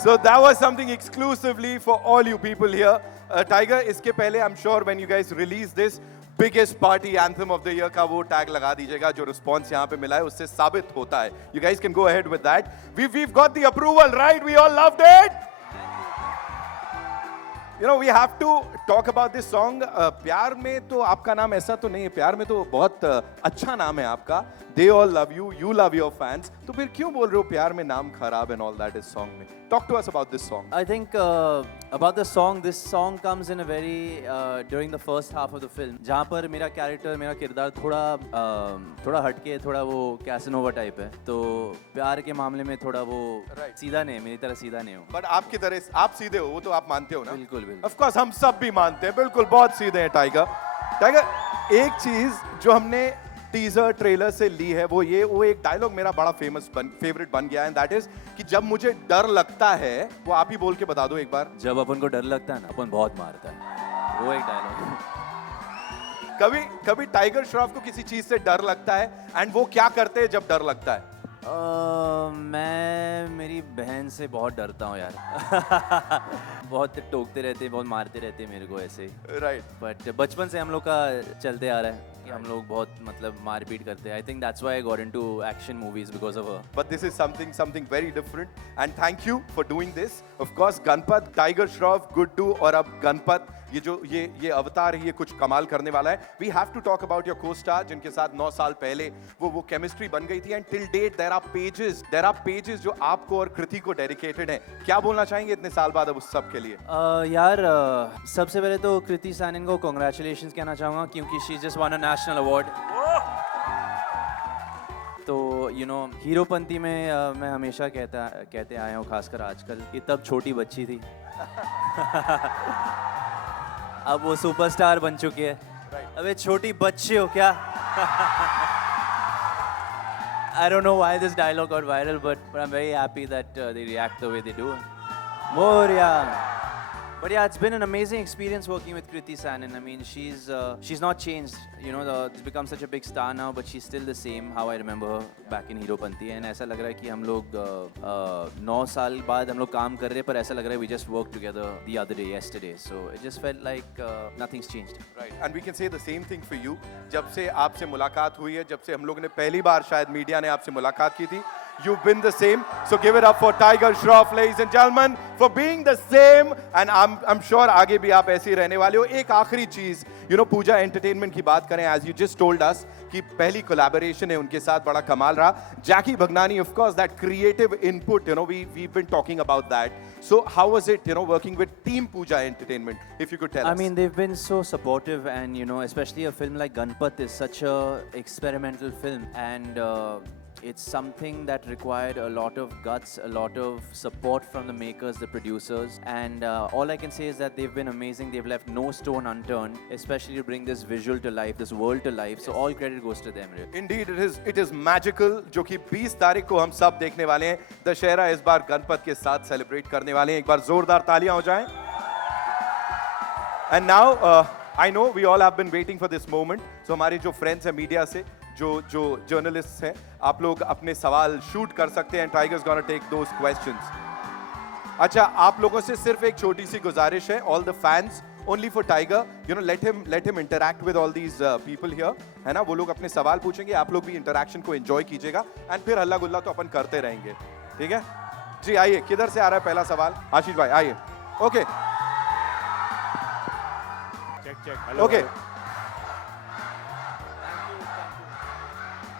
So that was something exclusively for all you people here. Tiger, इसके पहले I'm sure when you guys release this, biggest party anthem of the year का वो tag लगा दीजिएगा जो response यहाँ पे मिला है उससे साबित होता है. You guys can go ahead with that. We've got the approval, right? We all loved it. You know, we have to talk about this song. प्यार में तो आपका नाम ऐसा तो नहीं है. प्यार में तो बहुत अच्छा नाम है आपका. They all love you. You love your fans. तो फिर क्यों बोल रहे हो प्यार में नाम खराब and all that is song में? Talk to us about this song. I think about the song, this song comes in a very during the first half of the film, जहाँ पर मेरा character, मेरा किरदार थोड़ा हटके, थोड़ा वो कैसनोवा टाइप है. तो प्यार के मामले में थोड़ा वो सीधा नहीं है, मेरी तरह सीधा नहीं हूँ. But आपकी तरह आप सीधे हो, वो तो आप मानते हो ना? बिल्कुल बिल्कुल. Of course हम सब भी मानते हैं, बिल्कुल बहुत सीधे हैं टाइगर. टाइगर, एक चीज जो हमने टीजर ट्रेलर से ली है वो एक डायलॉग मेरा बड़ा फेवरेट बन गया है, दैट इज कि जब मुझे डर लगता है, वो आप ही बोल के बता दो एक बार. जब अपन को डर लगता है ना, अपन बहुत मारता है. वो एक डायलॉग. कभी टाइगर श्रॉफ को किसी चीज से डर लगता है एंड वो क्या करते हैं जब डर लगता है? मैं मेरी बहन से बहुत डरता हूँ यार. बहुत टोकते रहते, बहुत मारते रहते मेरे को ऐसे. राइट. बट बचपन से हम लोग का चलते आ रहा है कि हम लोग बहुत मतलब मारपीट करते हैं. I think that's why I got into action movies because of her. But this is something very different and thank you for doing this. Of course Ganpat, tiger Shroff, Guddu और अब गणपत, ये अवतार है, ये कुछ कमाल करने वाला है. We have to talk about your co-star जिनके साथ 9 साल पहले वो केमिस्ट्री बन गई थी and till date there are pages जो आपको और कृति को डेडिकेटेड हैं. क्या बोलना चाहेंगे इतने साल बाद अब उस सब के लिए? यार सबसे पहले तो कृति सैनन को कॉन्ग्रेचुलेशंस कहना चाहूँगा क्योंकि she just one a national award. तो यू नो हीरोपंती में मैं हमेशा कहते आया हूँ, खासकर आजकल, कि तब छोटी बच्ची थी. अब वो सुपरस्टार बन चुकी है. अबे छोटी बच्ची हो क्या? I don't know why this dialogue got viral, but I'm very happy that they react the way they do. Moria. But yeah, it's been an amazing experience working with Kriti Sanon. I mean, she's not changed. You know, she's become such a big star now, but she's still the same how I remember her back in Heropanti. And ऐसा लग रहा है कि हम लोग 9 साल बाद हम लोग काम कर रहे हैं, पर ऐसा लग रहा है we just worked together the other day, yesterday. So it just felt like nothing's changed. Right. And we can say the same thing for you. जब से आपसे मुलाकात हुई है, जब से हम लोगों ने पहली बार शायद मीडिया ने आपसे मुलाकात की थी, you've been the same. So give it up for Tiger Shroff, ladies and gentlemen, for being the same. And I'm sure आगे भी आप ऐसे ही रहने वाले हो. एक आखिरी चीज, you know, पूजा एंटरटेनमेंट की बात करें, as you just told us कि पहली collaboration है उनके साथ, बड़ा कमाल रहा. Jackie Bhagnani, of course, that creative input, you know, we've been talking about that. So how was it, you know, working with Team Pooja Entertainment, if you could tell us? I mean, they've been so supportive, and you know, especially a film like Ganpat is such a experimental film, and it's something that required a lot of guts, a lot of support from the makers, the producers, and all I can say is that they've been amazing. They've left no stone unturned, especially to bring this visual to life, this world to life. So all credit goes to them. Really. Indeed, it is magical. जो कि 20 तारीख को हम सब देखने वाले हैं. दशहरा इस बार गणपत के साथ सेलिब्रेट करने वाले हैं. एक बार जोरदार तालियां हो जाएं. And now I know we all have been waiting for this moment. So हमारे जो friends हैं मीडिया से, जो जर्नलिस्ट हैं, आप लोग अपने सवाल शूट कर सकते हैं. Tigers gonna take those questions. अच्छा, आप लोगों से सिर्फ एक छोटी सी गुजारिश है, all the fans, only for tiger, you know, let him interact with all these people here, है ना. वो लोग अपने सवाल पूछेंगे, आप लोग भी इंटरैक्शन को एंजॉय कीजिएगा एंड फिर हल्ला गुल्ला तो अपन करते रहेंगे. ठीक है जी. आइए, किधर से आ रहा है पहला सवाल? आशीष भाई आइए. Okay check. ओके.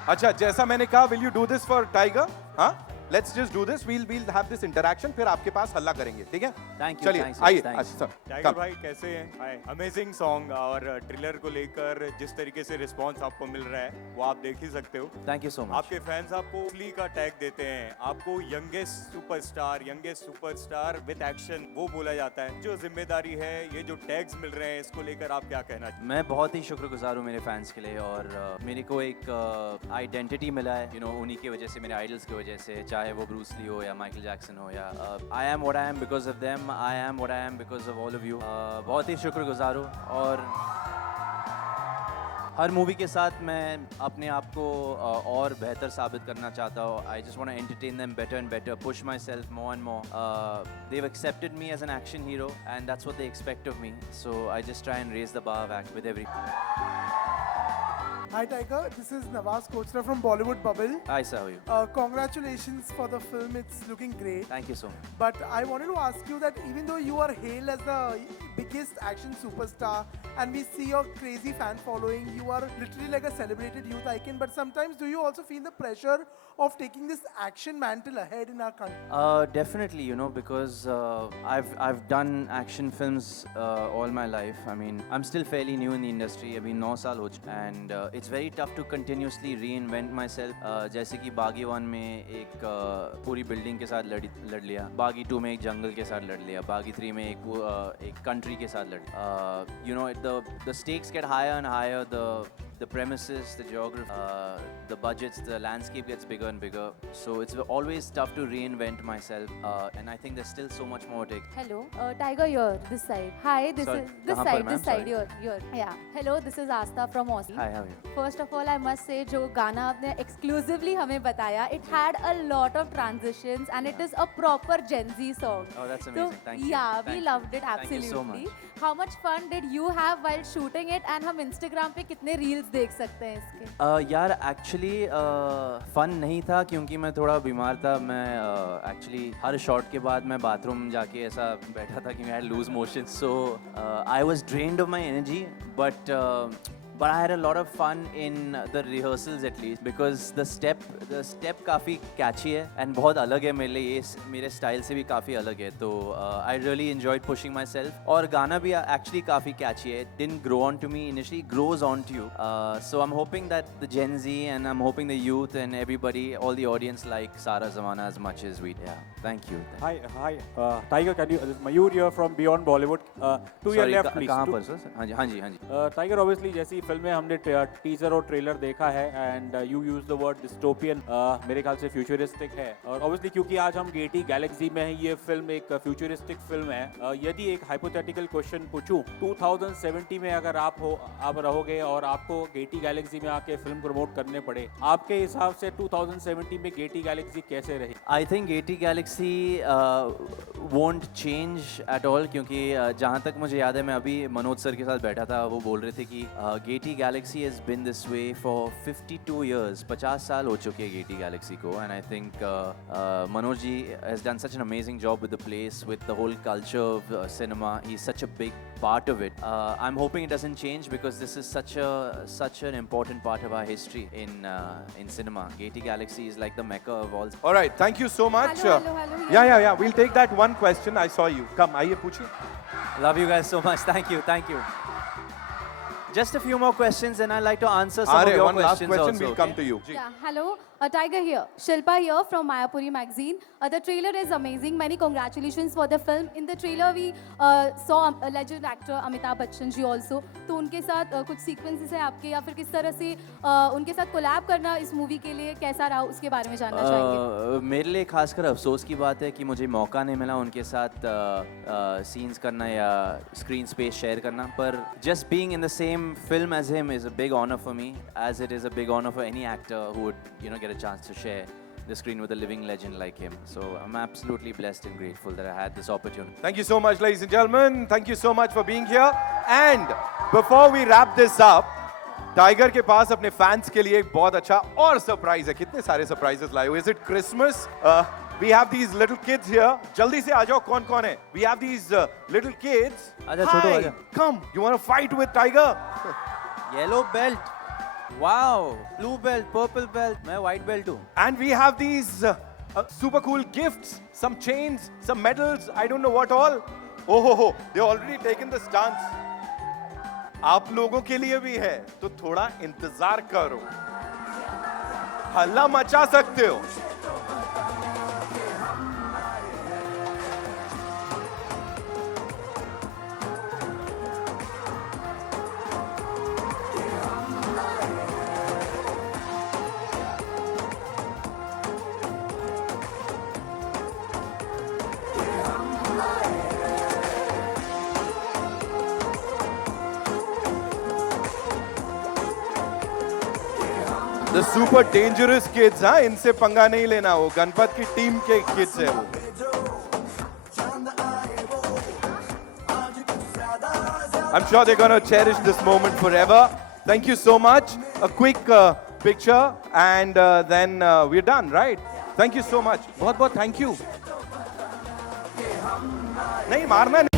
अच्छा, जैसा मैंने कहा, will you do this for tiger? हाँ, let's just do this. We'll have this interaction, फिर आपके पास हल्ला करेंगे. ठीक है, Thank you. चलिए Thanks, आइए. thanks. अच्छा, टाइगर भाई कैसे हैं? हाय. अमेजिंग सॉन्ग, और ट्रेलर को लेकर जिस तरीके से रिस्पांस आपको मिल रहा है वो आप देख ही सकते हो. Thank you so much. आपके फैंस आपको फ्ली का टैग देते हैं, आपको यंगेस्ट सुपरस्टार विद एक्शन वो बोला जाता है. जो जिम्मेदारी है, ये जो टैग्स मिल रहे हैं, इसको लेकर आप क्या कहना चाहते हैं? मैं बहुत ही शुक्रगुजार हूँ मेरे फैंस के लिए, और मेरे को एक आइडेंटिटी मिला है, यू नो, उन्हीं की वजह से, मेरे आइडल्स की वजह से, चाहे वो ब्रूस ली हो या माइकल जैक्सन हो, या I am what I am because of them, I am what I am because of all of you. बहुत ही शुक्रगुजार हूँ. और हर मूवी के साथ मैं अपने आप को और बेहतर साबित करना चाहता हूँ. I just want to entertain them better and better, push myself more and more. They've accepted me as an action hero, and that's what they expect of me. So I just try and raise the bar of act with every. Hi Tiger, this is Nawaz Kochra from Bollywood Bubble. Hi, sir, how are you? Congratulations for the film, it's looking great. Thank you so much. But I wanted to ask you that even though you are hailed as the biggest action superstar and we see your crazy fan following, you are literally like a celebrated youth icon, but sometimes do you also feel the pressure of taking this action mantle ahead in our country? Definitely, you know, because I've done action films all my life. I mean, I'm still fairly new in the industry. अभी 9 साल हो चुके, and it's very tough to continuously reinvent myself. जैसे कि बागी 1 में एक पूरी बिल्डिंग के साथ लड़ लिया, बागी 2 में एक जंगल के साथ लड़ लिया, बागी 3 में एक कंट्री के साथ लड़ लिया. You know, the stakes get higher and higher. The premises, the geography, the budgets, the landscape gets bigger and bigger. So it's always tough to reinvent myself, and I think there's still so much more to take. Hello, Tiger here, this side. Hi, this Sorry, is this कहाँ पर, side, ma'am? this side, Sorry. here. Yeah. Hello, this is Asta from Aussie. Hi, how are you? First of all, I must say, जो गाना आपने exclusively हमें बताया, it had a lot of transitions and it is a proper Gen Z song. Oh, that's So, amazing. Thank you. Yeah, Thank we you. loved it Thank you absolutely. so much. How much fun did you have while shooting it? And हम Instagram पे कितने reels देख सकते हैं इसके? यार actually fun नहीं था क्योंकि मैं थोड़ा बीमार था. मैं एक्चुअली हर शॉट के बाद मैं बाथरूम जाके ऐसा बैठा था कि मैं loose motion. So I was drained of my energy, but I had a lot of fun in the rehearsals at least because the step काफ़ी catchy है and बहुत अलग है मेरे लिए. ये मेरे स्टाइल से भी काफ़ी अलग है. तो I really enjoyed pushing myself. और गाना भी actually काफ़ी catchy है. It didn't grow on to me initially, grows on to you. So I'm hoping that the Gen Z and I'm hoping the youth and everybody, all the audience like Sara Zamana as much as we. Yeah, thank you. Hi, Tiger, can you? This is Mayur here from Beyond Bollywood. To your Sorry, left, please. कहाँ पर sir? हाँ जी, हाँ जी, हाँ जी. Tiger, obviously, जैसी film में हमने teaser और trailer देखा है and you use the word dystopian, मेरे ख्याल से फ्यूचरिस्टिक है. और ऑब्वियसली क्योंकि आज हम गेटी गैलेक्सी में हैं, ये फिल्म एक फ्यूचरिस्टिक फिल्म है. यदि एक हाइपोथेटिकल क्वेश्चन पूछूं, 2070 में अगर आप रहोगे और आपको गेटी गैलेक्सी में आके फिल्म प्रमोट करने पड़े, आपके हिसाब से 2070 में गेटी गैलेक्सी कैसे रही? I think Getty Galaxy won't change at all क्योंकि जहाँ तक मुझे याद है, मैं अभी मनोज सर के साथ बैठा था, वो बोल रहे थे कि Getty Galaxy has been this way for 52 years. 50 साल हो चुके हैं गेटी गैलेक्सी को. And I think Manoj ji has done such an amazing job with the place, with the whole culture of cinema. He's such a big part of it. I'm hoping it doesn't change because this is such an important part of our history in cinema. Getty Galaxy is like the mecca of all. All right, thank you so much. Hello. Yeah. We'll take that one question. I saw you. Come, आइए पूछिए. Love you guys so much. Thank you. Just a few more questions and I'd like to answer some of your one last questions question. also. We'll come okay? to you. Yeah, hello. Tiger here. Shilpa here from Mayapuri magazine. The trailer is amazing. Many congratulations for the film. In the trailer we saw a legend actor Amitabh Bachchan ji also. तो उनके साथ कुछ sequences है आपके, या फिर किस तरह से उनके साथ collab करना इस movie के लिए कैसा रहा, उसके बारे में जानना चाहेंगे. मेरे लिए खासकर अफसोस की बात है कि मुझे मौका नहीं मिला उनके साथ सीन्स करना या स्क्रीन स्पेस शेयर करना. पर just being in the same film as him is a big honor for me, as it is a big honor for any actor who would, you know, get a chance to share the screen with a living legend like him. So I'm absolutely blessed and grateful that I had this opportunity. Thank you so much, ladies and gentlemen. Thank you so much for being here. And before we wrap this up, tiger के पास अपने fans के लिए एक बहुत अच्छा और surprise है. कितने सारे सरप्राइजेस लाए हो. Is it Christmas? We have these little kids here. जल्दी से आ जाओ, कौन है? We have these little kids. आजा छोटू, Hi, आजा. come. You want to fight with Tiger? Yellow belt. Wow. Blue belt, purple belt. मैं white belt हूँ. And we have these super cool gifts, some chains, some medals, I don't know what all. Oh, they already taken the stance. आप लोगों के लिए भी है, तो थोड़ा इंतजार करो. हल्ला मचा सकते हो. The super dangerous kids, हाँ, इनसे पंगा नहीं लेना, वो गणपत की टीम के kids है वो. I'm sure they're gonna cherish this moment forever. Thank you so much. A quick picture and then we're done, right? Thank you so much. बहुत बहुत thank you. नहीं मारना नहीं.